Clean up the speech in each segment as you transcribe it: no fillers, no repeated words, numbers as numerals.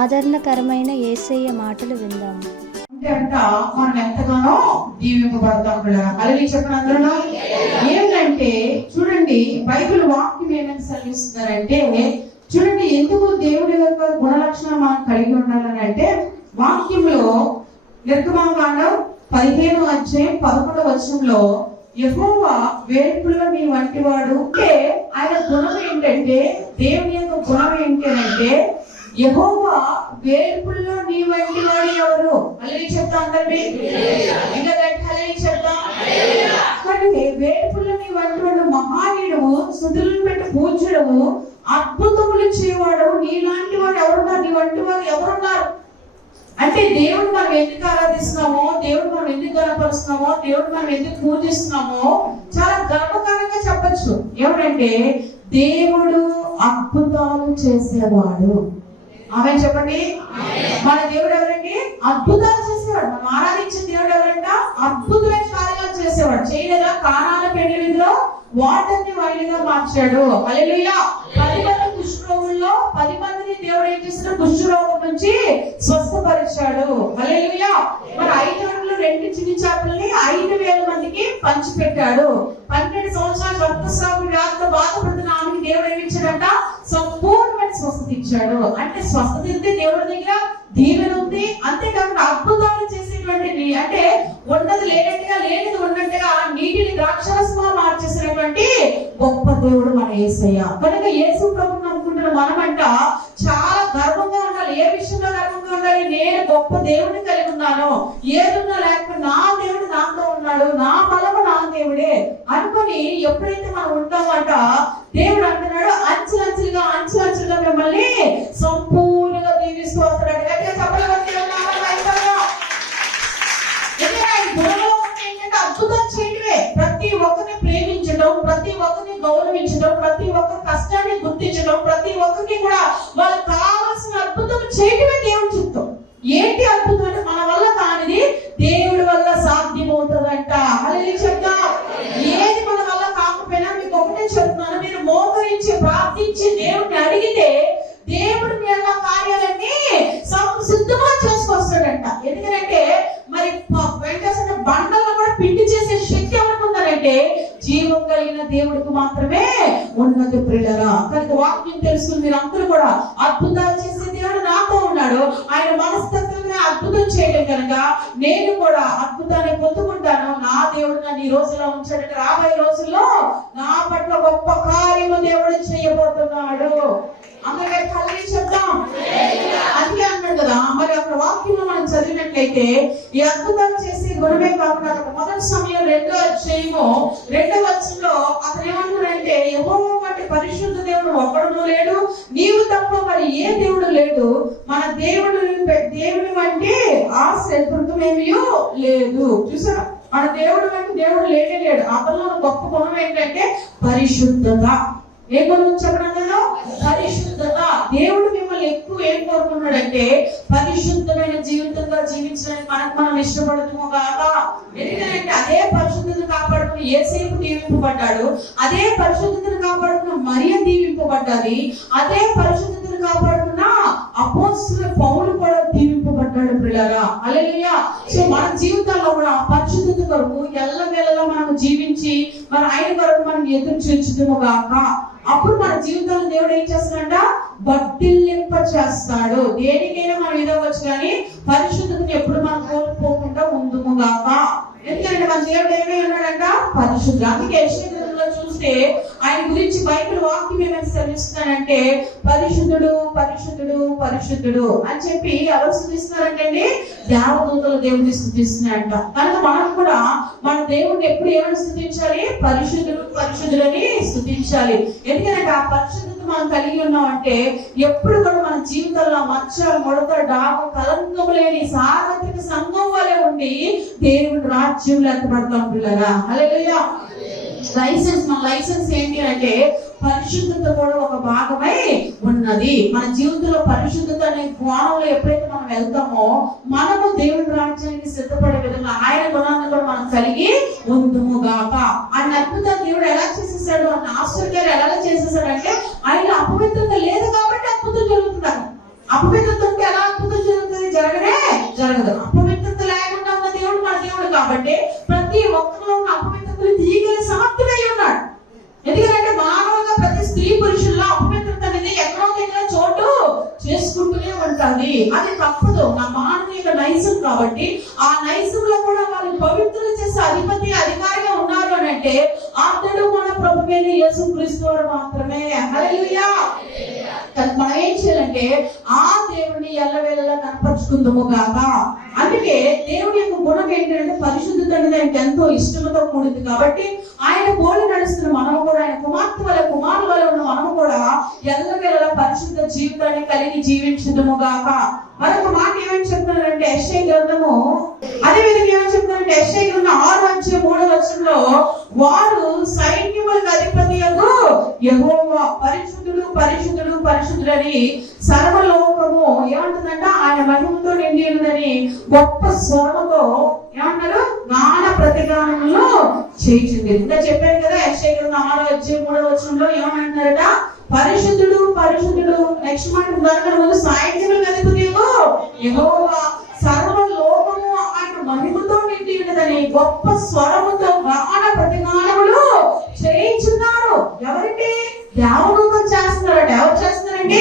ఆదరణకరమైన యేసయ్య మాటలు విందాము. అంట మనం ఎంతగానో దీవింపబడతాం. అలాగే చెప్పిన అందరూ ఏంటంటే చూడండి, బైబిల్ వాక్యం ఏమని సెలవిస్తున్నారంటే, చూడండి ఎందుకు దేవుడి యొక్క గుణ లక్షణం మనం కలిగి ఉండాలని అంటే, వాక్యంలో నిర్గమాకాండం 15:11 యెహోవా వేర్పుల్లో నీ వంటి వాడు అంటే ఆయన గుణం ఏంటంటే, దేవుని యొక్క గుణం ఏంటంటే యెహోవా వేర్పుల్లో నీ వంటి వాడు ఎవరు? హల్లెలూయా చెప్తా అందరినీ ఇంకా హల్లెలూయా చెప్తా. కానీ వేర్పుల్లో నీ వంటి వాడు మహానీయుడు, స్తుతులను పెట్టి పూజ్యుడు, అద్భుతములు చేయవాడు, నీలాంటి వాడు ఎవరున్నారు? నీ వంటి వాడు ఎవరున్నారు అంటే దేవుడు మనం ఎందుకు ఆరాధిస్తున్నామో, దేవుడు మనం ఎందుకు గణపరుస్తున్నామో, దేవుడు మనం ఎందుకు పూజిస్తున్నామో చాలా గర్వకారంగా చెప్పచ్చు. ఏమిటంటే దేవుడు అద్భుతాలు చేసేవాడు. ఆమె చెప్పండి. మన దేవుడు ఎవరండి? అద్భుతాలు చేసేవాడు. మనం ఆరాధించిన దేవుడు ఎవరంట? అద్భుతమైన కార్యాలు చేసేవాడు. చేయలేదా? కానాల పెళ్లి విధిలో వాటర్ని వైన్గా మార్చాడు. హల్లెలూయా. 10 మంది కుష్ఠరోగుల్లో 10 మందిని దేవుడు ఏం చేశాడు? కుష్ఠరోగం నుంచి స్వస్థపరిచాడు. హల్లెలూయా. మరి 5 రోజుల్లో 2 చిన్ని చేపల్ని 5,000 మందికి పంచిపెట్టాడు. 12 సంవత్సరాల రక్తస్రావ వ్యాధితో బాధపడుతున్న ఆమెకి దేవుడు ఏమి ఇచ్చాడంట? సంపూర్ణమైన స్వస్థత ఇచ్చాడు. అంటే స్వస్థత ఇస్తే దేవుడి దగ్గర దీవెన ఉంది. అంతేకాకుండా అద్భుతాలు చేసేటువంటి అంటే ఉన్నది లేనట్టుగా, లేనిది ఉన్నట్టుగా నీటిని ద్రాక్షరసంగా మార్చేసినటువంటి గొప్ప దేవుడు మన యేసయ్య. కనుక యేసు ప్రభువుని అనుకుంటున్న మనమంట చాలా గర్వంగా ఉండాలి. ఏ విషయంలో గర్వంగా ఉండాలి? నేను గొప్ప దేవుడిని కలిగి ఉన్నాను, ఏదున్నా లేకపోతే నా దేవుడు నాతో ఉన్నాడు, నా బలము నా దేవుడే అనుకొని ఎప్పుడైతే మనం ఉంటామంట, దేవుడు అంటున్నాడు అంచెలంచెలుగా అంచెలంచెలుగా మిమ్మల్ని సంపూర్ణంగా దీవిస్తూ వస్తున్నాడు. అద్భుతం చేయడమే. ప్రతి ఒక్కరిని ప్రేమించడం, ప్రతి ఒక్కరిని గౌరవించడం, ప్రతి ఒక్కరి కష్టాన్ని గుర్తించడం, ప్రతి ఒక్కరికి కూడా వాళ్ళకి కావాల్సిన అద్భుతం చేయడమే దేవుడు చిత్తం. ఏంటి అద్భుతం అంటే మన వల్ల కానిది దేవుడి వల్ల సాధ్యమవుతుందంట. హల్లెలూయా చెప్తా. ఏది మన వల్ల కాకపోయినా మీకు ఒకటే చెప్తున్నాను, మీరు మోకరించి ప్రార్థించి దేవుడిని అడిగితే దేవుడు మీ యొక్క కార్యాలన్నీ సిద్ధంగా చేసుకొస్తాడంట. ఎందుకంటే మరి వెంకటేశ్వర బండలను కూడా పిండి చేసే శక్తి ఎవరికి ఉందనంటే జీవం కలిగిన దేవుడికి మాత్రమే ఉన్నది ప్రియులారా. కనుక వాక్యం తెలుసుకుని మీరు అందరూ కూడా అద్భుతాలు చేసే దేవుడు నాతో ఉన్నాడు, ఆయన మనస్తత్వంగా అద్భుతం చేయడం కనుక నేను కూడా అద్భుతాన్ని పొందుకుంటాను. నా దేవుడు నన్ను ఈ రోజులో ఉంచాడంటే రాబోయే రోజుల్లో నా పట్ల గొప్ప కార్యము దేవుడు చేయబోతున్నాడు. అందుకే హల్లెలూయా చెప్తాం. అందుకే అన్నాడు కదా, మరి అక్కడ వాక్యంలో మనం చదివినట్లయితే ఈ అద్భుతాలు చేసి గుణమే కాకుండా అక్కడ మొదటి సమయం 2వ అధ్యాయము 2వ వచనంలో అతను ఏమంటున్నాడంటే, యెహోవా వంటి పరిశుద్ధ దేవుడు ఒక్కడునూ లేడు, నీవు తప్ప మరి ఏ దేవుడు లేడు, మన దేవుని వంటి ఆశ్రయమేమీ లేదు. చూసారా, మన దేవుడు వంటి దేవుడు లేనే లేడు. అతనిలో గొప్ప గుణం ఏంటంటే పరిశుద్ధత. ఏ గుణం చెప్పడం? పరిశుద్ధత. దేవుడు మిమ్మల్ని ఎక్కువ ఏం కోరుకున్నాడంటే పరిశుద్ధమైన జీవితంగా జీవించడానికి మనం ఇష్టపడుతున్నాము కాదా? ఎందుకంటే అదే పరిశుద్ధతను కాపాడుకుని యేసేపు దీవింపబడ్డాడు, అదే పరిశుద్ధతను కాపాడుకున్న మరియ దీవింపబడ్డది, అదే పరిశుద్ధతను కాపాడుకున్న అపోస్తలుడైన పౌలు కూడా దీవింపబడ్డాడు ప్రియులారా. హల్లెలూయా. సో మన జీవితాల్లో కూడా పరిశుద్ధత కొరకు ఎల్లవేళలా మనం జీవించి మన ఆయన కొరకు మనం ఎదురు చూచుదుము గాక. అప్పుడు మన జీవితంలో దేవుడు ఏం చేస్తాడంట? బట్టిల్లింప చేస్తాడు. దేనికైనా మనం ఇదవచ్చు కానీ పరిశుద్ధతని ఎప్పుడు మనం కోల్పోకుండా ఉందుము గాక. ఎందుకంటే మన దేవుడు ఏమై ఉన్నాడంట? పరిశుద్ధుడు. అందుకే యెషయా చూస్తే ఆయన గురించి బైబిల్ వాక్యం ఏమని సెలవిస్తున్నాడంటే పరిశుద్ధుడు పరిశుద్ధుడు పరిశుద్ధుడు అని చెప్పి ఎవరు స్తుతిస్తున్నారంటే దేవదూతలు దేవుడిని స్తుతిస్తున్నారంట. కనుక మనం కూడా మన దేవుడిని ఎప్పుడు ఏమని స్తుతించాలి? పరిశుద్ధుడు పరిశుద్ధుడు అని స్తుతించాలి. ఎందుకంటే ఆ పరిశుద్ధత మనం కలిగి ఉన్నామంటే ఎప్పుడు కూడా మన జీవితంలో మచ్చ ముడత డాగు కలంకం లేని సార్వత్రిక సంఘం వలె ఉండి దేవుడి రాజ్యంలో ఎత్తబడతాం పిల్లరా. హల్లెలూయా. మన లైసెన్స్ ఏంటి అంటే పరిశుద్ధత కూడా ఒక భాగమై ఉన్నది. మన జీవితంలో పరిశుద్ధత అనే కోణంలో ఎప్పుడైతే మనం వెళ్తామో మనము దేవుడి రాజ్యానికి సిద్ధపడే విధంగా ఆయన గుణాన్ని కూడా మనం కలిగి ఉందుము గాక. ఆయన అద్భుతం దేవుడు ఎలా చేసేసాడు, అన్న ఆశ్చర్యాలు ఎలా చేసేసాడు అంటే ఆయన అపవిత్రత లేదు కాబట్టి అద్భుతం జరుగుతుంది. అపవిత్రత ఉంటే పడుతుంది. అది తప్పదు, నా మానవీయ నైజం కాబట్టి ఆ నైజంలో కూడా వాళ్ళు పవిత్రులు చేసే అధిపతి అధికారిగా ఉన్నారు అని అంటే అతడు మన ప్రభువైన యేసుక్రీస్తు వారు మాత్రమే. హల్లెలూయా. మనం ఏం చేయాలంటే ఆ దేవుడిని ఎల్లవేళలా కనపరుచుకుందాము గాక. అందుకే దేవుడి యొక్క గుణం ఏంటంటే పరిశుద్ధత అనేది ఆయనకి ఎంతో ఇష్టంతో కూడింది కాబట్టి ఆయన పోలి నడుస్తున్న మనము కూడా, ఆయన కుమార్తె వల్ల కుమారుల వల్ల ఉన్న మనము కూడా ఎల్లవేళలా పరిశుద్ధ జీవితాన్ని కలిగి జీవించుదుము గాక. మరొక మాట ఏమని చెప్తున్నారంటే యెషయా గ్రంథము, అదే విధంగా ఏమని చెప్తున్నారంటే యెషయా గ్రంథం 6:3 వారు సైన్యములకు అధిపతియగు యెహోవా పరిశుద్ధుడు పరిశుద్ధుడు పరిశుద్ధుడని సర్వలోకము ఏమంటుందంట ఆయన మహిమతో నిండి ఉన్నదని గొప్ప స్వరముతో ఏమంటారు గాన ప్రతిగానములు చేయించింది. ఇంకా చెప్పారు కదా యెషయా గ్రంథం 6:3 ఏమంటున్నారట పరిశుద్ధుడు పరిశుద్ధుడు. నెక్స్ట్ మాట ముందు సైన్యములకు అధిపతియగు యెహోవా సర్వలోకము ఆయన మహిమతో నిండి ఉన్నదని గొప్ప స్వరముతో గాన ప్రతిగానములు చేయించున్నారు. ఎవరికి? దేవదూతలు చేస్తున్నారట. ఎవరు చేస్తున్నారంటే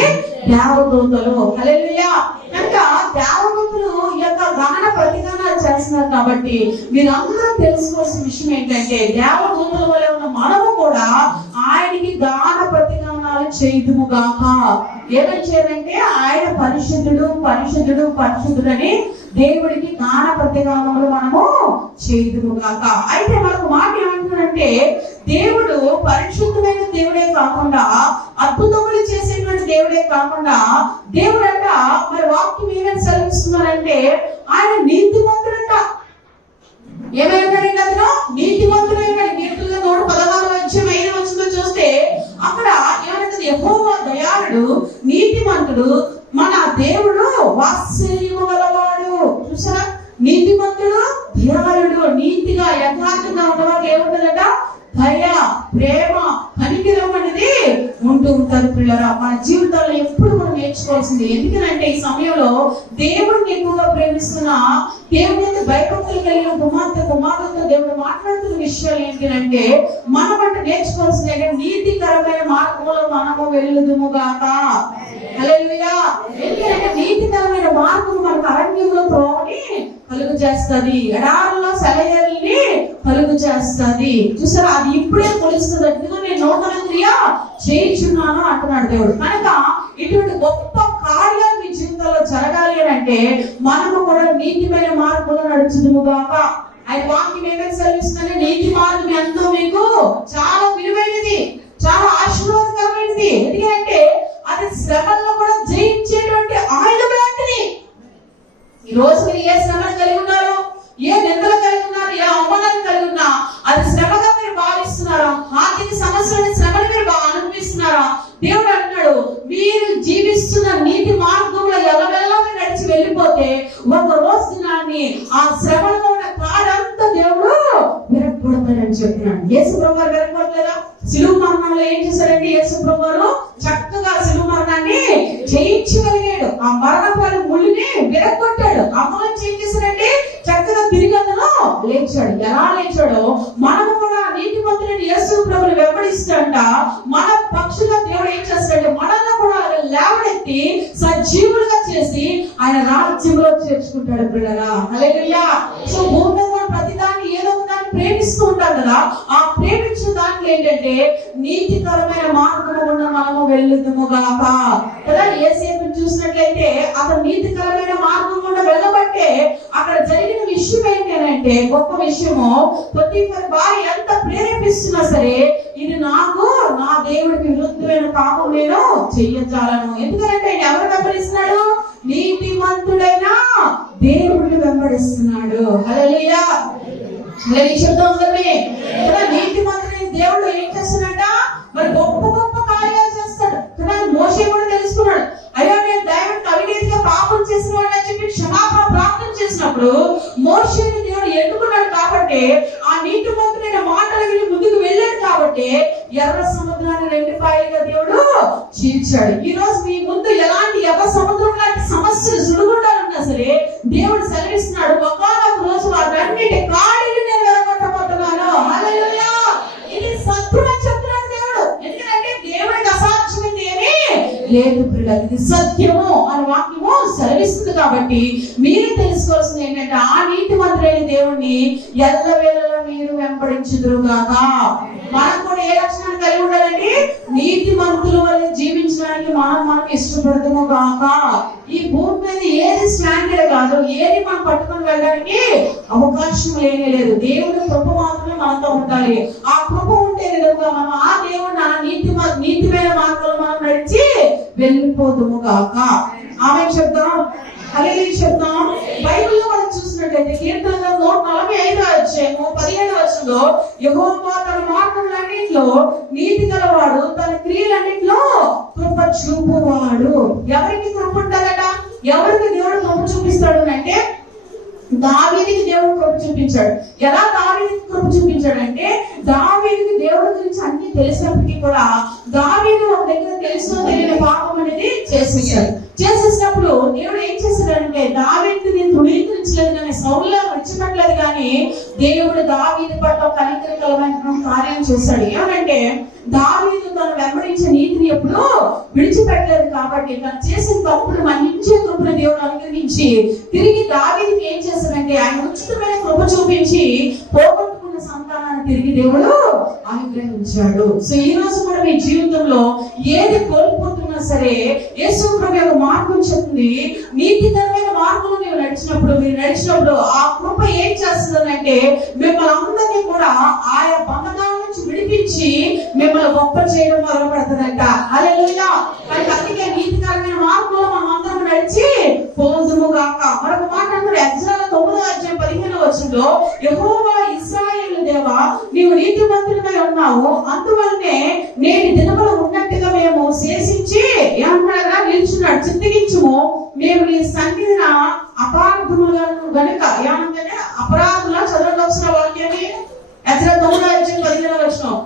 దేవదూతలు. హల్లెలూయా. కనుక దేవదూతలు ఈ యొక్క గాన ప్రతిగానాలు చేస్తున్నారు కాబట్టి మీరందరూ తెలుసుకోవాల్సిన విషయం ఏంటంటే దేవదూతల వల్ల ఉన్న మనము కూడా ఆయనకి గాన ప్రతిగానాలు చేయుదుము గాక. ఏమని చేయాలంటే ఆయన పరిశుద్ధుడు పరిశుద్ధుడు పరిశుద్ధుడని దేవుడికి గాన ప్రతిగానములు మనము చేయుదుము గాక. అయితే మనకు మాట ఏమంటున్నారంటే దేవుడు పరిశుద్ధమైన దేవుడే కాకుండా అద్భుతములు చేసేటువంటి దేవుడే కాకుండా దేవుడు అంట మరి వాక్యం ఏమని సెలవిస్తున్నారంటే ఆయన నీతిమంతుడంట. ఏమైనాడంటే అతను నీతిమంతుడైనాడు. కీర్తనలో 116:5 చూస్తే అక్కడ ఏమంటుంది యెహోవా దయాళుడు నీతిమంతుడు మన దేవుడు వాత్సల్యము గలవాడు. చూసారా, నీతిమంతుడు దయాళుడు నీతిగా యథార్థంగా ఉన్నవాడు ఏముంటుందట దయ ప్రేమ కనికరం అనేది ఉంటూ ఉంటారు. పిల్లరా మన జీవితాల్లో ఎప్పుడు మనం నేర్చుకోవాల్సింది. ఎందుకంటే ఈ సమయంలో దేవుడిని ఎక్కువగా ప్రేమిస్తున్న దేవుడి యొక్క భయభక్తులు కలిగిన కుమార్తెతో దేవుడు మాట్లాడుతున్న విషయాలు ఏంటంటే మనం అంటే నేర్చుకోవాల్సింది ఏంటంటే నీతికరమైన మార్గంలో మనము వెళ్ళుదుము గాక. హల్లెలూయా. ఎందుకంటే నీతికరమైన మార్గం మనకు అరణ్యంలో త్రోవని కలుగు చేస్తుంది, ఎడారుల్లో సెలయేరుల్ని కలుగు చేస్తుంది. చూసారా, అది ఇప్పుడే కొలుస్తుంది. అందుకు నేను నూతన క్రియ చేయించున్నాను అంటున్నాడు దేవుడు. కనుక ఇటువంటి గొప్ప కార్యాలు మీ జీవితంలో జరగాలి అని అంటే మనము కూడా నీతిమైన మార్గంలో నడుచుదుము గాక. ఆయన వాక్యం ఏమేమి సెలవిస్తుందంటే నీతి మార్గం ఎంతో మీకు చాలా విలువైనది, చాలా ఆశీర్వాదకరమైనది. ఎందుకంటే అది శ్రమల్లో కూడా జయించేటువంటి ఆయుధం లాంటిది. ఈ రోజు మీరు ఏ శ్రమను కలిగి ఉన్నారు, ఏ నిందలు కలిగి ఉన్నారు, ఏ అవమానాలు కలిగి ఉన్నా అది శ్రమగా మీరు భావిస్తున్నారా? ఆర్థిక సమస్యలని శ్రమను మీరు అనుభవిస్తున్నారా? దేవుడు అంటున్నాడు మీరు జీవిస్తున్న నీతి మార్గంలో ఎల్లవెల్లా నడిచి వెళ్ళిపోతే ఒక రోజు దినాన్ని ఆ శ్రమలో ఉన్న కాడంతా దేవుడు విరగొడతాడని చెప్తున్నాడు. యేసు ప్రభువారు విరగొట్టలేదా? సిలువ మరణంలో ఏం చేశారంటే యేసు ప్రభువారు చక్కగా సిలువ మరణాన్ని జయించగలిగాడు. ఆ మరణపాలు ముళ్ళుని విరగొట్టాడు. అమ్మని ఏం చేశారంటే చక్కగా తిరిగి అతను లేచాడు. ఎలా లేచాడో మనము కూడా నీతిమంతుడైన యేసు ప్రభువుని వెంబడిస్తాడంట. మన పక్షుగా దేవుడు ఏం చేస్తాడంటే మనల్ని కూడా లేవనెత్తి సజీవులుగా చేసి ఆయన రాజ్యంలో చేర్చుకుంటాడు. పిల్లరా హల్లెలూయా. సో భూమి మీద ప్రతిదాన్ని ఏదో ఒక దాన్ని ప్రేమిస్తూ ఉంటారు కదా, ఆ ప్రేమించిన దాంట్లో ఏంటంటే నీతికరమైన మార్గము ఉన్న మనము వెళ్ళుదుము గాక కదా. యేసేపు చూసినట్లయితే అతను నీతికరమైన మార్గం కూడా వెళ్ళబట్టే అక్కడ జరిగిన విషయం ఏంటంటే గొప్ప విషయము, పొతిఫర్ భార్య ఎంత ప్రేరేపిస్తున్నా సరే ఇది నాకు నా దేవుడికి విరుద్ధమైన పాపం నేను చెయ్యజాలను. ఎందుకంటే ఆయన ఎవరు వెంబడిస్తున్నాడు? నీతిమంతుడైన దేవుడిని వెంబడిస్తున్నాడు. హల్లెలూయా. నీతిమంతుడైన దేవుడు ఏం చేస్తున్నాడ? మరి గొప్ప గొప్ప కార్యాలు చేస్తాడు కదా. మోషే కూడా తెలుసుకున్నాడు, అయ్యో నేను దేవుడికి అవినీతిగా పాపం చేసిన వాడు అని చెప్పి క్షమాపణ ప్రార్థన చేసినప్పుడు మోషేని దేవుడు ఎన్నుకున్నాడు. కాబట్టి ఆ నీతిమంతుడైన మాటలు విని ముందుకు వెళ్ళాడు. కాబట్టి ఎర్ర సముద్రాన్ని 2 పాయలుగా దేవుడు చీల్చాడు. ఈ రోజు మీ ముందు ఎలాంటి ఎర్ర సముద్రం లాంటి సమస్యలు సుడుగుండాలన్నా సరే దేవుడు సెలవిస్తున్నాడు ఒకనొక రోజు వాటన్నిటి కాడిని నేను వెలగొట్టబోతున్నాను. హల్లెలూయా. ఇది సత్యం అని చెప్తున్నాడు దేవుడు. ఎందుకంటే దేవుడికి అసాధ్యమైంది ఏమీ లేదు ప్రియులారా, ఇది సత్యము అని వాక్యము సెలవిస్తుంది. కాబట్టి మీరు తెలుసుకోవాల్సింది ఏంటంటే ఆ నీతిమంతుడైన దేవుణ్ణి ఎల్లవేళలా మీరు వెంబడించుదురుగాక. మనం కూడా ఏ లక్షణాన్ని కలిగి ఉండాలండి? నీతిమంతుల వల్ల జీవించడానికి మనం ఇష్టపడతాము గాక. ఈ భూమి మీద ఏది స్టాండర్డ్ కాదు, ఏది మనం పట్టుకొని వెళ్ళడానికి అవకాశం లేదు. దేవుడి కృప మాత్రమే మనతో ఉండాలి. ఆ కృప ఉంటే విధంగా మనం ఆ దేవుడిని ఆ నీతిమైన మార్గంలో మనం నడిచి వెళ్ళిపోదుము గాక. ఆమె చెప్తాం, హల్లెలూయా చెప్తాం. బైబిల్లో మనం చూసినట్లయితే కీర్తనలో 145వ అధ్యాయము 17వ వచనంలో యెహోవా తన మార్గములన్నిటిలో నీతి గలవాడు, తన క్రియలన్నిటిలో కృప చూపువాడు. ఎవరికి కృప ఉంటుందట? ఎవరికి దేవుడు కృప చూపిస్తాడు అంటే దావీదుకి దేవుడు కృప చూపించాడు. ఎలా దావీదుకి కృప చూపించాడంటే దావీదుకి దేవుడి గురించి అన్ని తెలిసినప్పటికీ కూడా దావీదు ఒక దగ్గర తెలుసో తెలియని పాపం అనేది చేసేసినప్పుడు దేవుడు ఏం చేశాడంటే దావీదుని తృణీకరించలేదు కానీ సౌలులా విడిచిపెట్టలేదు కానీ దేవుడు దావీదు పట్ల కనికరమైన కార్యం చేశాడు. ఏమంటే దావీదు తను వెంబడించే నీతిని ఎప్పుడు విడిచిపెట్టలేదు. కాబట్టి తను చేసిన తప్పులు మన్నించే కృపను దేవుడు అనుగ్రహించి తిరిగి దావీదుకి ఏం చేశాడంటే ఆయన ఉచితమైన కృప చూపించి పోగొట్టుకున్న సంతానాన్ని తిరిగి దేవుడు అనుగ్రహించాడు. సో ఈ రోజు కూడా మీ జీవితంలో ఏది కోల్పోతున్నా సరే యేసు ప్రభు యొక్క మార్గం చెప్తుంది. నీతికరమైన మార్గంలో మీరు నడిచినప్పుడు ఆ కృప ఏం చేస్తుందంటే మిమ్మల్ని అందరినీ కూడా ఆయా బంధకాల నుంచి విడిపించి మిమ్మల్ని గొప్ప చేయడం మొదలు పెడతారంట. హల్లెలూయా. అందుకే నీతికరమైన మార్గంలో మనం అందరం నడిచి పోదుము గాక. మరొక మాట అంటారు ఎజ్రా 9వ అధ్యాయం 15వ వచనంలో యెహోవా ఇశ్రాయేలు దేవా నీవు నీతిమంతుడివై ఉన్నావు, అందువల్లనే నేటి దినములో ఉన్నట్టుగా మేము శేషించి ఏమన్నారా నిల్చున్నాడు చిత్తగించుము. మేము నీ సన్నిధిన అపరాధములను గనుక ఏమంటే అపరాధుల చదవండి ఒకసారి వాక్యాన్ని. ఎజ్రా 9వ అధ్యాయం 15వ వచనం.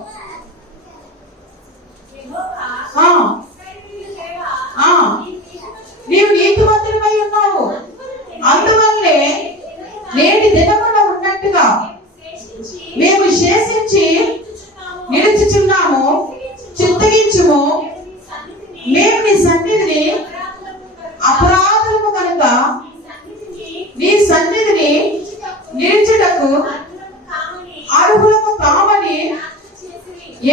నీవు నీతిమంతుడివై ఉన్నావు, అందువల్లే నేటి దినమున ఉన్నట్టుగా మేము శేషించి నిలుచుచున్నాము, చిత్తగించుము. మేము నీ సన్నిధిని అపరాధులము కనుక నీ సన్నిధిని నిలుచుటకు అర్హులము కామని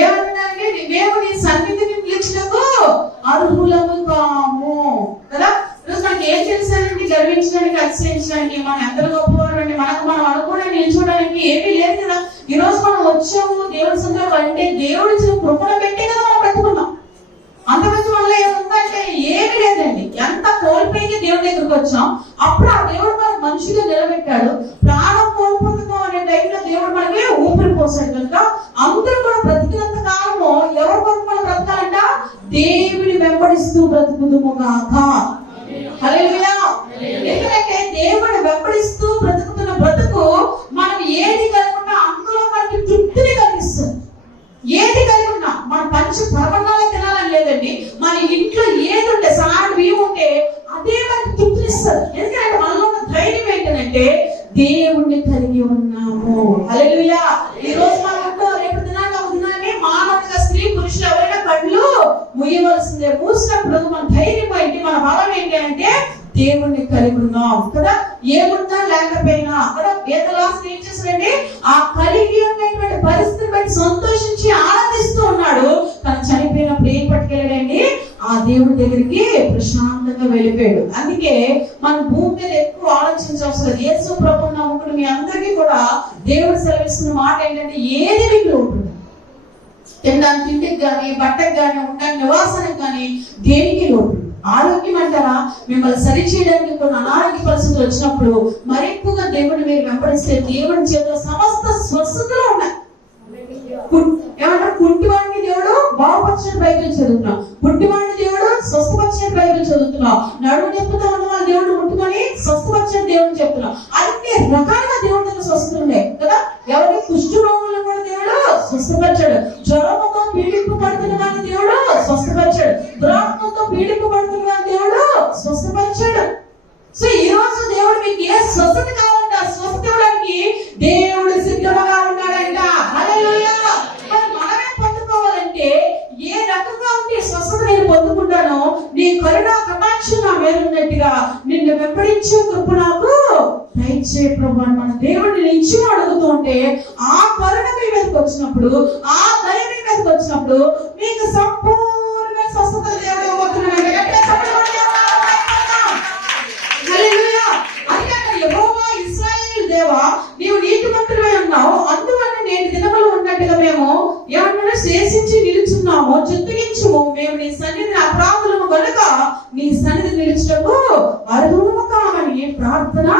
ఏమన్నారంటే మేము నీ సన్నిధిని నిలుచుటకు అర్హులము కాము కదా. ఈరోజు మనకి ఏం చేశారండి? గర్వించడానికి, అతిశయించడానికి, మనం ఎంత గొప్పవారండి, మనకు మనం అనుకునే నిల్చోడానికి ఏమీ లేదు కదా. ఈ రోజు మనం వచ్చాము దేవుడి సందర్భం అంటే దేవుడి ఇచ్చిన కృపను పెట్టి కదా మనం పెట్టుకున్నాం. అంతమంది మనలో ఏముందంటే ఏమీ లేదండి. ఎంత కోల్పోయి దేవుడి దగ్గరికి వచ్చాం. అప్పుడు ఆ దేవుడు మనకు మనిషిగా నిలబెట్టాడు. ప్రాణం కోల్పోతున్నాం అనే టైంలో దేవుడు మనకి ఊపిరి పోసాడు కనుక అందరూ కూడా బ్రతికినంత కాలము ఎవరు కొరకు మనం బ్రతకాలంట? దేవుని వెంబడిస్తూ బ్రతుకుదుము గాక. హల్లెలూయా. ఎందుకంటే దేవుని వెంబడిస్తూ బ్రతుకుతున్న బ్రతుకు మనం ఏది కలిగినా అందులో మనకి తృప్తిని కలిగిస్తుంది. ఏది కలిగి ఉన్నా మన పంచ పరమన్నాలు తినాలని లేదండి. మన ఇంట్లో ఏది ఉంటే సాడు బియ్యం ఉంటే అదే మనకి తృప్తినిస్తుంది. ఎందుకంటే మనలో ఉన్న ధైర్యం ఏంటంటే దేవుణ్ణి కలిగి ఉన్నాము. హల్లెలూయా. ఈ రోజు మనం రేపు దినాన్ని ఒక దినాన్ని మానవుడిగా స్త్రీ పురుషులు ఎవరైనా కళ్ళు ముయ్యవలసిందే. మూసినప్పుడు మన ధైర్యం ఏంటి, మన బలం ఏంటి అంటే దేవుణ్ణి కలిగి ఉన్నాం కదా. ఏమున్నా లేకపోయినా అక్కడ వేదలాసం ఏం చేశాడండి? ఆ కలిగి ఉన్నటువంటి పరిస్థితిని బట్టి సంతోషించి ఆనందిస్తూ ఉన్నాడు. తను చనిపోయినప్పుడు ఏం పట్టుకెళ్ళాడండి? ఆ దేవుడి దగ్గరికి ప్రశాంతంగా వెళ్ళిపోయాడు. అందుకే మన భూమి మీద ఎక్కువ ఆలోచించవలసిన లేదు. యేసు ప్రభువుని నమ్ముకుని మీ అందరికీ కూడా దేవుడు సెలవిస్తున్న మాట ఏంటంటే ఏది మీకు ఉంటుంది, తినడానికి తిండికి కానీ, బట్టకు కానీ, ఉండడానికి నివాసానికి కానీ దేనికి లోటు. ఆరోగ్యం అంటారా? మిమ్మల్ని సరిచేయడానికి కొన్ని అనారోగ్య పరిస్థితులు వచ్చినప్పుడు మరెక్కువగా దేవుడిని మీరు వెంబడిస్తే దేవుడి చేతిలో సమస్త స్వస్థతలు ఉన్నాయి. ఏమంటారు? కుంటివాడిని దేవుడు బాగుపరిచిన బైబిల్ చదువుతున్నాం, పుట్టివాడిని దేవుడు స్వస్థపరిచిన బైబిల్ చదువుతున్నాం, నడుము నొప్పితో ఉన్న వాళ్ళ దేవుడు ముట్టుకొని స్వస్థపరిచిన దేవుడు చెప్తున్నాం. అన్ని రకాలుగా దేవుడి దగ్గర స్వస్థత ఉన్నాయి కదా. ఎవరి కుష్ఠ రోగులను కూడా దేవుడు స్వస్థపరిచాడు. జ్వరంతో పీడింపబడుతున్న వాళ్ళని దేవుడు స్వస్థపరిచాడు. దురాత్మతో పీడింపబడుతున్న వాళ్ళని దేవుడు స్వస్థపరిచాడు. సో ఈ రోజు దేవుడు మీకు ఏ స్వస్థత కావాలంటే ఆ స్వస్థత ఇవ్వడానికి దేవుడు సిద్ధంగా ఉన్నాడంట. హల్లెలూయా. మనమే పొందుకోవాలంటే ఏ రకంగా ఉంటే స్వస్థత నేను పొందుకుంటానో కరుణా కటాక్షం నా మీద ఉన్నట్టుగా నిన్ను వెంబడించే కృప నాకు దయచేయ ప్రభు అని మన దేవుడిని నిత్యం అడుగుతూ ఉంటే ఆ కరుణ మీ మీదకి వచ్చినప్పుడు, ఆ దయ మీ మీదకి వచ్చినప్పుడు మీకు సంపూర్ణ స్వస్థత దేవుడు ఇవ్వబోతున్నాడు. యెహోవా ఇశ్రాయేలు దేవా, నీవు నీతిమంతుడై ఉన్నావు, అందువల్ల నేటి దినములు ఉన్నట్టుగా మేము ఏమన్నా శేషించి నిలుచున్నాము, చిత్తగించుము. మేము నీ సన్నిధిని అపరాధులను కనుక నీ సన్నిధి నిలుచుటకు అర్హులము కామని ప్రార్థన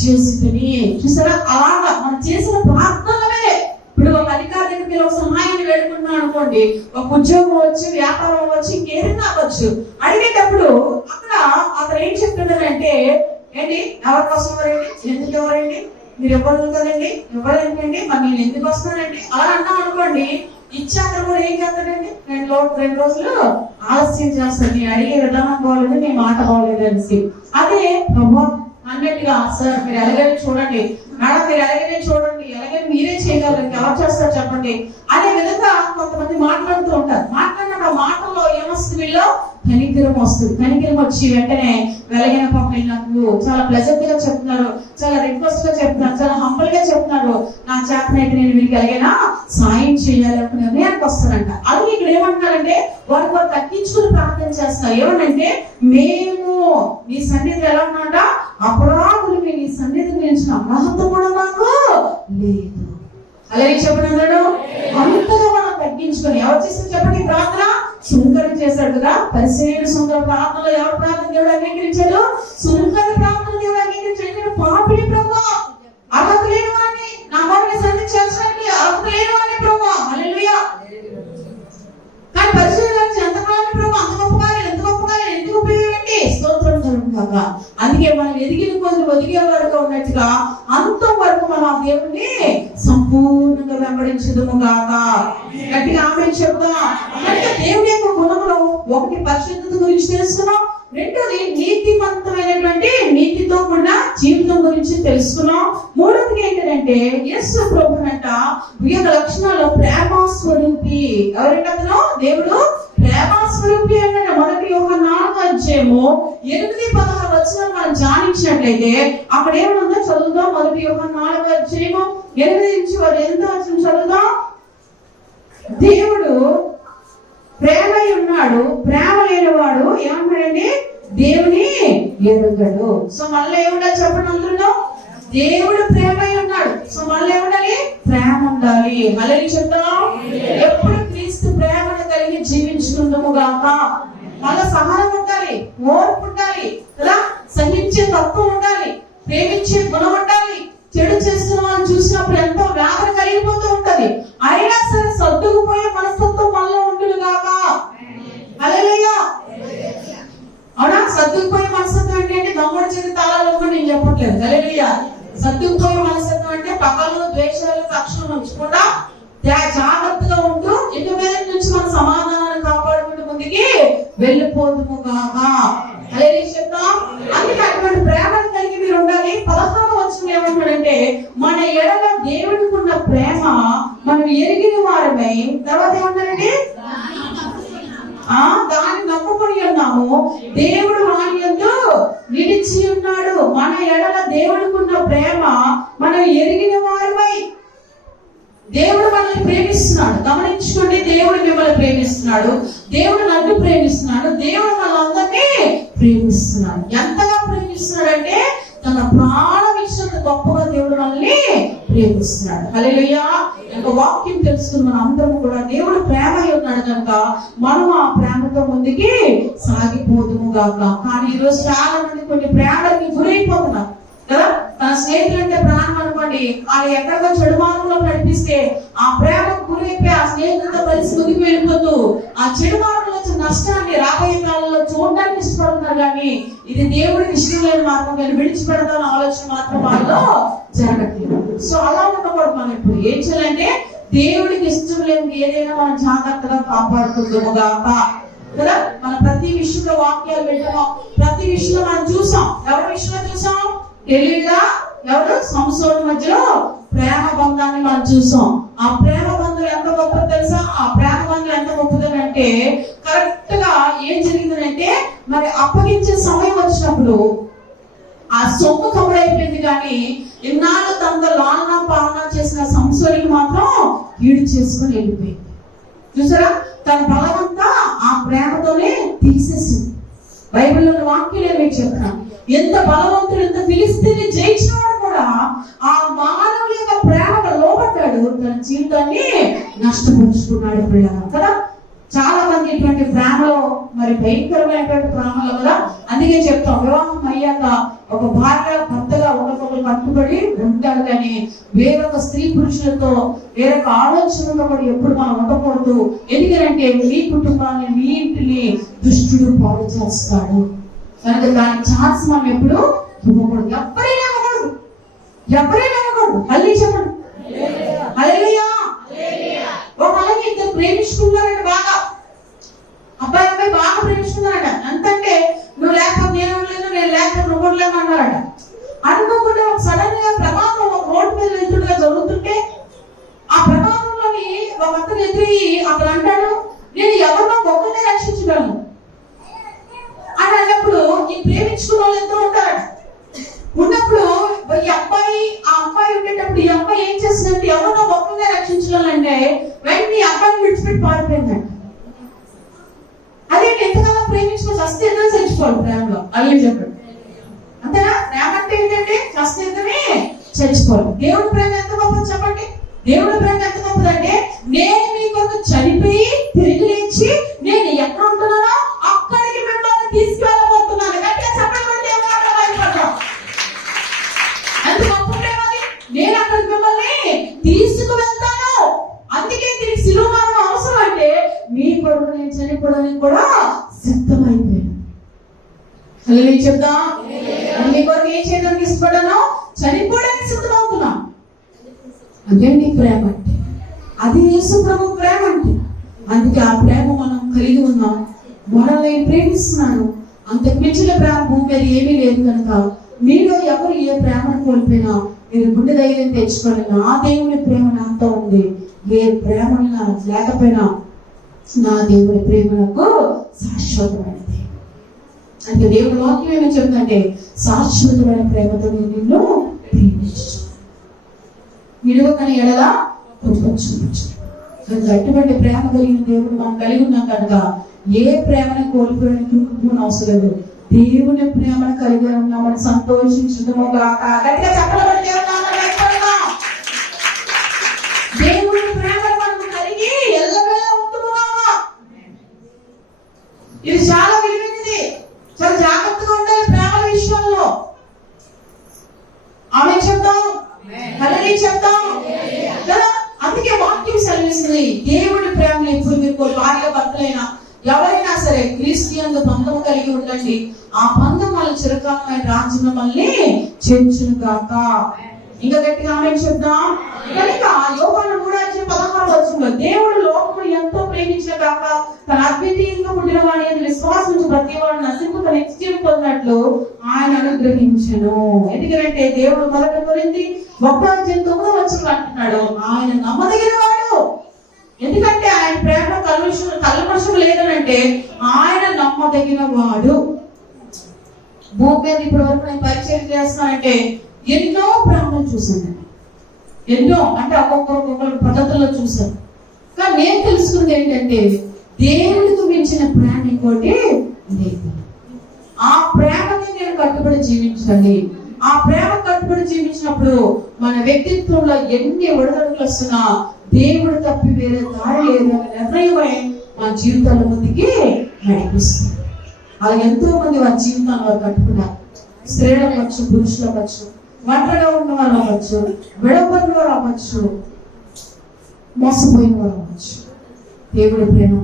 చేసితిని. చూసారా, అలాగా మనం చేసిన ప్రార్థనలే. ఇప్పుడు ఒక అధికారి దగ్గరికి ఒక సహాయాన్ని వేడుకున్నాం అనుకోండి, ఒక ఉద్యోగం వచ్చి, వ్యాపారం వచ్చి, ఇంకేదైనా అవ్వచ్చు. అడిగేటప్పుడు అక్కడ ఏం చెప్తున్నాడంటే, ఏంటి ఎవరి కోసం ఎవరండి, ఎందుకు ఎవరండి, మీరు ఎవరు కదండి, ఎవరేంటండి, మరి నేను ఎందుకు వస్తానండి అలా అన్నాం అనుకోండి, ఇచ్చాక కూడా ఏం చేస్తాడండి, రెండు రోజులు ఆలస్యం చేస్తాడు. నేను అడిగే విధానం బాగోలేదు, నీ మాట బాగోలేదు అనేసి. అదే ప్రభు అన్నట్టుగా, సార్ మీరు ఎలాగైనా చూడండి, మేడం మీరు ఎలాగైనా చూడండి, ఎలాగైనా మీరే చేయగలరు, ఎవరు చేస్తారు చెప్పండి అనే విధంగా కొంతమంది మాట్లాడుతూ ఉంటారు. మాట్లాడినప్పుడు మాటల్లో ఏమొస్తుంది, వీళ్ళు కనికరం వస్తుంది. కనికరం వచ్చి వెంటనే వెలగిన పాపం నాకు చాలా ప్లెజెంట్ గా చెప్తున్నారు, చాలా రిక్వెస్ట్ గా చెప్తున్నారు, చాలా హంబల్ గా చెప్తున్నారు, నా చేతనైతే నేను వీళ్ళకి ఎలాగైనా సాయం చేయాలనుకునే నిర్ణయానికి వస్తారంట. అలాగే ఇక్కడ ఏమంటున్నారంటే, వారు తగ్గించుకుని ప్రార్థన చేస్తారు. ఏమనంటే, మేము నీ సన్నిధి ఎలా ఉన్నాడ, అపరాధులు నీ సన్నిధి నిలిచిన అర్హత కూడా నాకు లేదు. అలాగే చెప్పడం అంతగా మనం తగ్గించుకొని ఎవరు చేస్తారు చెప్పండి ప్రార్థన. సుంకరం చేశాడు కదా, పరిశీలన సుంకర ప్రార్థనలో ఎవరు ప్రార్థన దేవుడు అంగీకరించాడు, సుంకర ప్రార్థన దేవుడు అంగీకరించాడు. పాపిడి ప్రభు, అర్హత లేని వాడిని నా వారిని సన్నిధి చేసినట్టు అర్హత లేని వాడిని ప్రభు. హల్లెలూయా. కానీ పరిశీలన ఎంత ప్రార్థన ప్రభు, అంత గొప్పగా ఎంత గొప్పగా ఎందుకు ఉపయోగండి, స్తోత్రం కలుగుగాక. అందుకే మనం ఎదిగిన కొద్ది ఒదిగే వరకు ఉన్నట్టుగా అంత వరకు మనం ఆ దేవుణ్ణి సంపూర్ణంగా వెంబడించదుము గాక. గట్టిగా ఆమేన్ చెప్దాం. దేవుడి యొక్క గుణములు, ఒకటి పరిశుద్ధత గురించి తెలుసుకున్నాం, రెండోది నీతిమంతమైనటువంటి నీతితో కూడిన జీవితం గురించి తెలుసుకున్నాం, మూడోది ఏంటంటే యేసు ప్రభునంట ఈ యొక్క లక్షణాలు ప్రేమ స్వరూపి. ఎవరంటే అతను దేవుడు ప్రేమ స్వరూపి అంటే 1 యోహాను 4:8-16 మనం ధ్యానించినట్లయితే అక్కడ ఏమనుందో చదువుదాం. 1 యోహాను 4:8-10 చదువుదాం. దేవుడు ప్రేమ ఉన్నాడు, ప్రేమ లేనివాడు ఏమన్నాడండి, దేవుని ఎరుగడు. సో మళ్ళీ ఏముండాలి చెప్పండి అందరూ, దేవుడు ప్రేమ ఉన్నాడు. సో మళ్ళీ ఏముండాలి, ప్రేమ ఉండాలి. మళ్ళీ చెప్తాం, ఎప్పుడు క్రీస్తు ప్రేమను కలిగి జీవించుకుందాము గాక. మళ్ళీ సహనం ఉండాలి, ఓర్పు ఉండాలి కదా, సహించే తత్వం ఉండాలి, ప్రేమించే గుణం ఉండాలి. చెడు చేస్తున్న వాళ్ళు చూసినప్పుడు ఎంతో వేదన కలిగిపోతూ ఉంటది, అయినా సరే సర్దుకుపోయే మనస్తత్వం మనలో ఉండును గాక. హల్లెలూయా. అవునా, సర్దుకుపోయే మనస్తత్వం అంటే దమ్ముడు చేతి తాళాలు నేను చెప్పట్లేదు. హల్లెలూయా. సర్దుకుపోయే మనస్తత్వం అంటే పగలు ద్వేషాలు కక్షలు ఉంచకుండా జాగ్రత్తగా ఉంటూ ఇక మీద నుంచి మన సమాధానాన్ని కాపాడుకుంటూ ముందుకి వెళ్ళిపోదుము గాక. హల్లెలూయా చెప్తాం. అందుకే అటువంటి ప్రేమను కలిగి మీరు ఉండాలి. 16వ వచనం ఏమంటాడంటే, మన ఎడల దేవుడికి ఉన్న ప్రేమ మనం ఎరిగిన వారమై, తర్వాత ఏమంటారండి, దాన్ని నమ్ముకొని ఉన్నాము, దేవుడు వాని యందు నిలిచి ఉన్నాడు. మన ఎడల దేవుడికి ఉన్న ప్రేమ మనం ఎరిగిన వారమై. దేవుడు మనల్ని ప్రేమిస్తున్నాడు. గమనించుకోండి, దేవుడు మిమ్మల్ని ప్రేమిస్తున్నాడు, దేవుడు నన్ను ప్రేమిస్తున్నాడు, దేవుడు మనందరినీ ప్రేమిస్తున్నాడు. ఎంతగా ప్రేమిస్తున్నాడు అంటే తన ప్రాణం ఇచ్చినంత గొప్పగా దేవుడు మనల్ని ప్రేమిస్తున్నాడు. హల్లెలూయా. ఒక వాక్యం తెలుసుకుని మన అందరం కూడా దేవుడు ప్రేమ ఉన్నాడు కనుక మనం ఆ ప్రేమతో ముందుకి సాగిపోదుము గాక. కానీ ఈరోజు చాలా మంది కొన్ని ప్రేమలకి గురైపోతున్నారు కదా. తన స్నేహితులంటే ప్రాణం అనుకోండి, వాళ్ళు ఎక్కడికో చెడు మార్గంలో నడిపిస్తే ఆ ప్రేమకు గురైపోయి ఆ స్నేహితులతో కలిసి ముందుకు వెళ్ళిపోతూ ఆ చెడు మార్గంలో వచ్చిన నష్టాన్ని రాబోయే కాలంలో చూడడానికి ఇష్టపడుతున్నారు. కానీ ఇది దేవుడికి ఇష్టం లేని మార్గం, కానీ విడిచిపెడతాను ఆలోచన మాత్రం వాళ్ళలో జరగట్లేదు. సో అలా ఉండకూడదు. మనం ఇప్పుడు ఏం చేయాలంటే దేవుడికి ఇష్టం లేని ఏదైనా మనం జాగ్రత్తగా కాపాడుకుందాము గాక కదా. మన ప్రతి విషయంలో వాక్యాలు పెట్టాము, ప్రతి విషయంలో మనం చూసాం. ఎవరి విషయంలో చూసాం, తెలివిగా ఎవరు సంసోను మధ్యలో ప్రేమ బంధాన్ని మనం చూసాం. ఆ ప్రేమ బంధం ఎంత గొప్పది తెలుసా, ఆ ప్రేమ బంధం ఎంత గొప్పది అంటే కరెక్ట్ గా ఏం జరిగిందంటే మరి అప్పగించే సమయం వచ్చినప్పుడు ఆ సొమ్ము కబురైపోయింది, కానీ ఇన్నాళ్ళు తనతో లాలన పాలన చేసిన సంసోనికి మాత్రం ఈడు చేసుకుని వెళ్ళిపోయింది. చూసారా, తన బలమంతా ఆ ప్రేమతోనే తీసేసింది. బైబిల్లో వాక్యం మీకు చెప్తాను, ఎంత బలవంతుడు, ఎంత ఫిలిస్తీన్ని జయించినవాడు కూడా ఆ మానవుల యొక్క ప్రేమకు లోబడ్డాడు, తన జీవితాన్ని నష్టపరుచుకున్నాడు పిల్లలు కదా. చాలా మంది ఇటువంటి ప్రేమలో మరి భయంకరమైనటువంటి ప్రేమలో కదా. అందుకే చెప్తాం, వివాహం అయ్యాక ఒక భార్య భర్తగా ఒకరికొకరు కట్టుబడి ఉంటాడు, కానీ వేరొక స్త్రీ పురుషులతో వేరొక ఆలోచనలో కూడా ఎప్పుడు మనం ఉండకూడదు. ఎందుకంటే మీ కుటుంబాన్ని, మీ ఇంటిని దుష్టుడు పాడు చేస్తాడు కనుక దానికి ఛాన్స్ మనం ఎప్పుడు ఇవ్వకూడదు. ఎవరైనా ఇవ్వకూడదు, ఎవరైనా ఇవ్వకూడదు. మళ్ళీ చెప్పండి హల్లెలూయా. ఒక అలాగే ఇద్దరు ప్రేమించుకున్నారంట, బాగా అబ్బాయి అబ్బాయి బాగా ప్రేమించుకున్నారట. ఎంతంటే నువ్వు లేకపోతే నేను ఉండలేదు, నేను లేకపోతే నువ్వు ఉండలేము అన్నారట. అనుకోకుండా ఒక సడన్ గా ప్రమాదం ఒక రోడ్డు మీద వెళ్తుండగా జరుగుతుంటే ఆ ప్రమాదంలోని ఒక అతను ఎదురయ్యి అక్కడ అంటాడు, నేను ఎవరినో ఒక్కనే రక్షించగలను అని అన్నప్పుడు ఈ ప్రేమించుకున్న వాళ్ళు ఎంతో ఉంటారట. ఉన్నప్పుడు ఈ అబ్బాయి ఆ అమ్మాయి ఉండేటప్పుడు ఈ అమ్మాయి ఏం చేస్తుందంటే ఎవరినో ఒక్కనే రక్షించాలంటే వెంటనే ఈ అబ్బాయిని విడిచిపెట్టి పారిపోయిందంట. అదే ఎంతగానో ప్రేమించుకో చస్తే ఎంతో చచ్చిపోవాలి ప్రేమలో. అల్లి చెప్పండి అంతేనా? ప్రేమ అంటే ఏంటంటే చస్తే ఎంతనే చచ్చిపోవాలి. దేవుడి ప్రేమ ఎంత గొప్పది చెప్పండి. దేవుడి ప్రేమ ఎంత గొప్పదంటే నేను మీ కొరకు చనిపోయి తిరిగి లేచి నేను ఎక్కడ ఉంటున్నానో అక్కడికి మిమ్మల్ని తీసుకెళ్ళబోతున్నాను. గట్టిగా చెప్పండి. ఎంత గొప్ప ప్రేమ అది. నేను అక్కడికి మిమ్మల్ని తీసుకువెళ్తాను. అందుకే దీనికి శిలువ మరణం అవసరం. అంటే మీ కొరకు నేను చనిపోవడానికి కూడా సిద్ధమైపోయాను. హల్లెలూయా చెప్దాం. మీ కొరకు ఏం చేయడానికి ఇష్టపడ్డాను? చనిపోవడానికి సిద్ధమవుతున్నా. అదే నీ ప్రేమ అంటే, అది యేసు ప్రభు ప్రేమ అంటే. అందుకే ఆ ప్రేమ మనం కలిగి ఉన్నాం. మనల్ని ప్రేమిస్తున్నాను. అంతకు మించిన ప్రేమ భూమి మీద ఏమీ లేదు కనుక మీలో ఎవరు ఏ ప్రేమను కోల్పోయినా మీరు గుండె ధైర్యం తెచ్చుకోండి. నా దేవుని ప్రేమ నాతో ఉంది. ఏ ప్రేమ లేకపోయినా నా దేవుని ప్రేమ నాకు శాశ్వతమైనది. అంటే దేవుని వాక్యం ఏమని చెప్తుందంటే శాశ్వతమైన ప్రేమతో నేను నిన్ను ప్రేమించు, విడువకని ఎడల చూపించు. అటువంటి ప్రేమ కలిగిన దేవుడు మనం కలిగి ఉన్నాం కనుక ఏ ప్రేమను కోల్పోయడానికి కృంగిపోవడం అవసరం లేదు. దేవుని ప్రేమను కలిగి ఉన్నామని సంతోషించడము గాక. గట్టిగా చెప్పబడి దేవుని ప్రేమను మనం కలిగి ఎల్లవేళ ఉంటున్నామా. ఇది చాలా విలువైనది. చాలా జాగ్రత్తగా ఉండాలి ప్రేమల విషయంలో. ఆమె చెప్తాం, హల్లెలూయా చెప్తాం కదా. అందుకే వాక్యం సెలవిస్తుంది, దేవుడి ప్రేమను ఎప్పుడు మీరు భార్య భర్తలైనా ఎవరైనా సరే క్రీస్తుయందు బంధం కలిగి ఉండండి. ఆ బంధం వాళ్ళ చిరకాలమైన రాజ్యం మనల్ని చేర్చును గాక. ఇంకా గట్టిగా ఆమె చెప్దాం. కనుక యోహాను 3:16 దేవుడు లోకమును ఎంతో ప్రేమించిన కాక తన అద్వితీయంగా పుట్టిన వాడి అని విశ్వాసించి ప్రతి వాడు నశింపు తన నిత్యం పొందినట్లు ఆయన అనుగ్రహించను. ఎందుకంటే దేవుడు మొదట కొరింది 1:9 అంటున్నాడు, ఆయన నమ్మదగిన వాడు. ఎందుకంటే ఆయన ప్రేమ కల్మషం లేదనంటే ఆయన నమ్మదగిన వాడు. భూమి మీద ఇప్పటి వరకు నేను పరిచయం చేస్తానంటే ఎన్నో ప్రేమలు చూశాను. ఎన్నో అంటే ఒక్కొక్కరు పద్ధతుల్లో చూశాను. కానీ నేను తెలుసుకుంది ఏంటంటే దేవుడికి మించిన ప్రేమ ఇంకోటి లేదు. ఆ ప్రేమని నేను కట్టుబడి జీవించాలి. ఆ ప్రేమ కట్టుబడి జీవించినప్పుడు మన వ్యక్తిత్వంలో ఎన్ని ఒడిదడుగులు వస్తున్నా దేవుడు తప్పి వేరే దారి లేదు అనే నిర్ణయమై మన జీవితాల ముందుకి నడిపిస్తుంది. అలా ఎంతో మంది వారి జీవితాన్ని వారు కట్టుకున్నారు. స్త్రీలు అవ్వచ్చు, పురుషులు అవ్వచ్చు, ఒంటరిగా ఉన్న వాళ్ళు అవ్వచ్చు, విడవబడిన వారు అవ్వచ్చు, మోసపోయిన వారు అవ్వచ్చు. దేవుడి ప్రేమ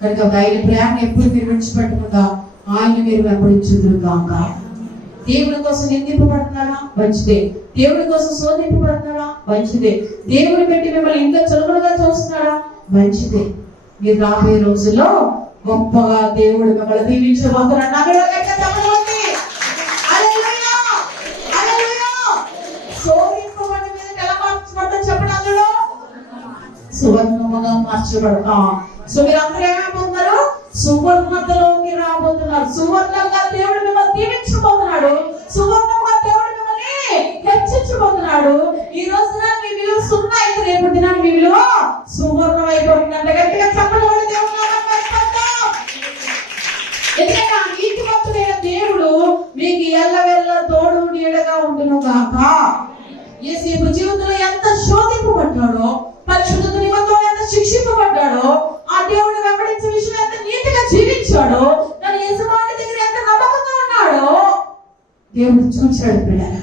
కనుక ఆయన ప్రేమను ఎప్పుడు మీరు విడిచిపెట్టకుండా ఆయన మీరు వెంబడించుదురు కాక. దేవుడి కోసం నిందింపబడుతున్నారా? మంచిదే. దేవుడి కోసం శోధింపబడుతున్నారా? మంచిదే. దేవుడు పెట్టి మిమ్మల్ని ఇంకా చులకనగా చూస్తున్నారా? మంచిదే. మీరు రాబోయే రోజుల్లో గొప్పగా దేవుడు మిమ్మల్ని దీవించబోతున్నాడు. శోధింపబడి మీద ఎలా మార్చబడతారు చెప్పండి. అందులో సువర్ణముగా మార్చబడతాం. సో మీరు అందరూ ఏమైపోతున్నారు? సువర్ణతలోకి రాబోతున్నారు. సువర్ణంగా దేవుడు మిమ్మల్ని దీవించబోతున్నాడు. సువర్ణంగా దేవుడు మిమ్మల్ని హెచ్చించబోతున్నాడు. ఈ రోజున మీ విలువ 0 అయితే రేపు దినాన్ని మీ విలువ సువర్ణం అయిపోతుందంటే గట్టిగా చెప్పడం వల్ల దేవుడు ఎందుకంటే ఆ నీతిమంతుడైన దేవుడు మీకు ఎల్లవెల్ల తోడు నీడగా ఉండును గాక. యేసేపు జీవితంలో ఎంత శోధింపబడ్డాడో, పరిశుద్ధత నిమిత్తం ఎంత శిక్షింపబడ్డాడో, ఆ దేవుడు వెంబడించే విషయం ఎంత నీతిగా జీవించాడో, తన యజమాని దగ్గర ఎంత నమ్మకంగా ఉన్నాడో దేవుడు చూశాడు. పిల్లల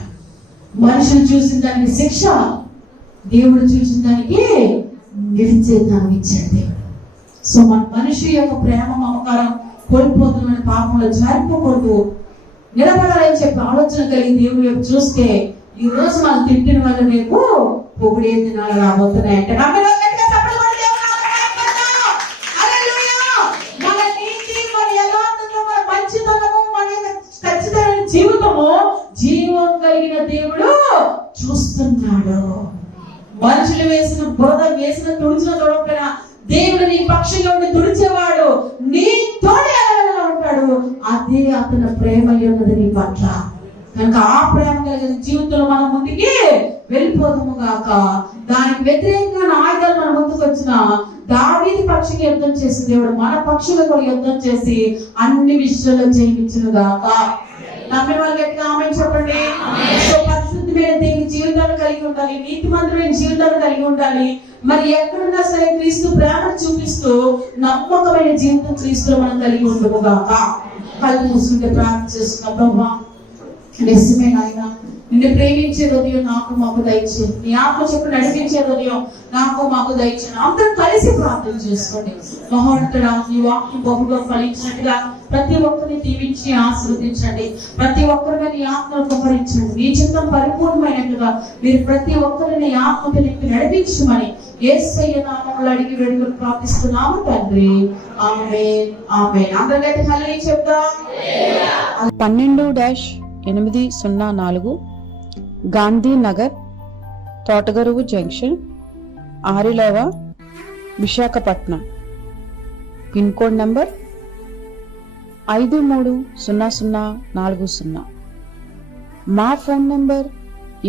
మనుషులు చూసిన దానికి శిక్ష, దేవుడు చూసిన దానికి గెలిచేదాన్ని ఇచ్చాడు దేవుడు. సో మన మనిషి యొక్క ప్రేమ మమకారం కోల్పోతున్న పాపంలో జారిపోకూడదు, నిలబడాలని చెప్పి ఆలోచన కలిగి దేవుడు వైపు చూస్తే ఈ రోజు మనం తింటిన వల్ల రేపు పొగిడే దినాలు రాబోతున్నాయంటే మన నీతి, మన యథార్థత, మన మంచితనము, మన ఖచ్చితమైన జీవితము జీవం కలిగిన దేవుడు చూస్తున్నాడు. మనుషులు వేసిన బురద వేసిన తుడిచిన తొడపైన దేవుడు నీ పక్షంగా ఉండి తుడిచేవాడు నీతోనే ఎలా ఉంటాడు. అదే అతని ప్రేమ ఉన్నది నీ పట్ల. కనుక ఆ ప్రేమ కలిగిన జీవితంలో మనం ముందుకి వెళ్ళిపోదాము గాక. దానికి వ్యతిరేకంగా ఆయుధాలు మన ముందుకు వచ్చిన దావీదు పక్షికి యుద్ధం చేసి దేవుడు మన పక్షులు కూడా యుద్ధం చేసి అన్ని విషయాల్లో జయించును గాక. నమ్మిన వాళ్ళు గట్టిగా ఆమేన్ చెప్పండి. పరిశుద్ధమైన దేవుని జీవితాన్ని కలిగి ఉండాలి, నీతిమంతులైన జీవితాన్ని కలిగి ఉండాలి. మరి ఎక్కడున్నా సరే క్రీస్తు ప్రేమను చూపిస్తూ నమ్మకమైన జీవితం క్రీస్తులో మనం కలిగి ఉండము గాక. కళ్ళు మూసుకుంటే ప్రార్థన చేస్తున్నా. ప్రభా నిజమే నాయన, నిన్ను ప్రేమించే హృదయం నాకు మాకు దయచే, నీ ఆత్మ చెప్పు నడిపించే హృదయం నాకు మాకు దయచేను. అందరూ కలిసి ప్రార్థన చేసుకోండి. మహోన్నతుడా, నీ వాక్యం బహుగా ఫలించినట్టుగా ప్రతి ఒక్కరిని దీవించి ఆశీర్వదించండి. ప్రతి ఒక్కరిని నీ ఆత్మను కుమ్మరించండి. నీ చిత్తం పరిపూర్ణమైనట్టుగా మీరు ప్రతి ఒక్కరిని ఆత్మకు నింపి నడిపించమని యేసయ్య నామములో అడిగి వేడుకొని ప్రార్థిస్తున్నాము తండ్రి. ఆమేన్ ఆమేన్. అందరికీ హల్లెలూయా చెప్దాం. 12-804 Gandhi Nagar, Thotagaruvu junction, Arilova, Visakhapatnam. Pin code number 530040. మా ఫోన్ నంబర్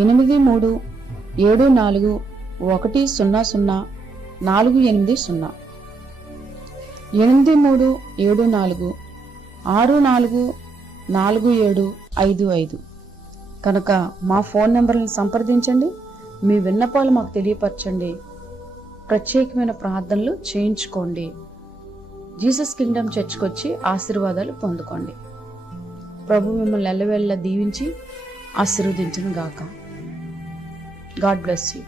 8374100480. 8374644755. కనుక మా ఫోన్ నెంబర్లను సంప్రదించండి. మీ విన్నపాలు మాకు తెలియపరచండి. ప్రత్యేకమైన ప్రార్థనలు చేయించుకోండి. జీసస్ కింగ్డమ్ చర్చ్కి వచ్చి ఆశీర్వాదాలు పొందుకోండి. ప్రభు మిమ్మల్ని ఎల్లవేళలా దీవించి ఆశీర్వదించును గాక. God bless you.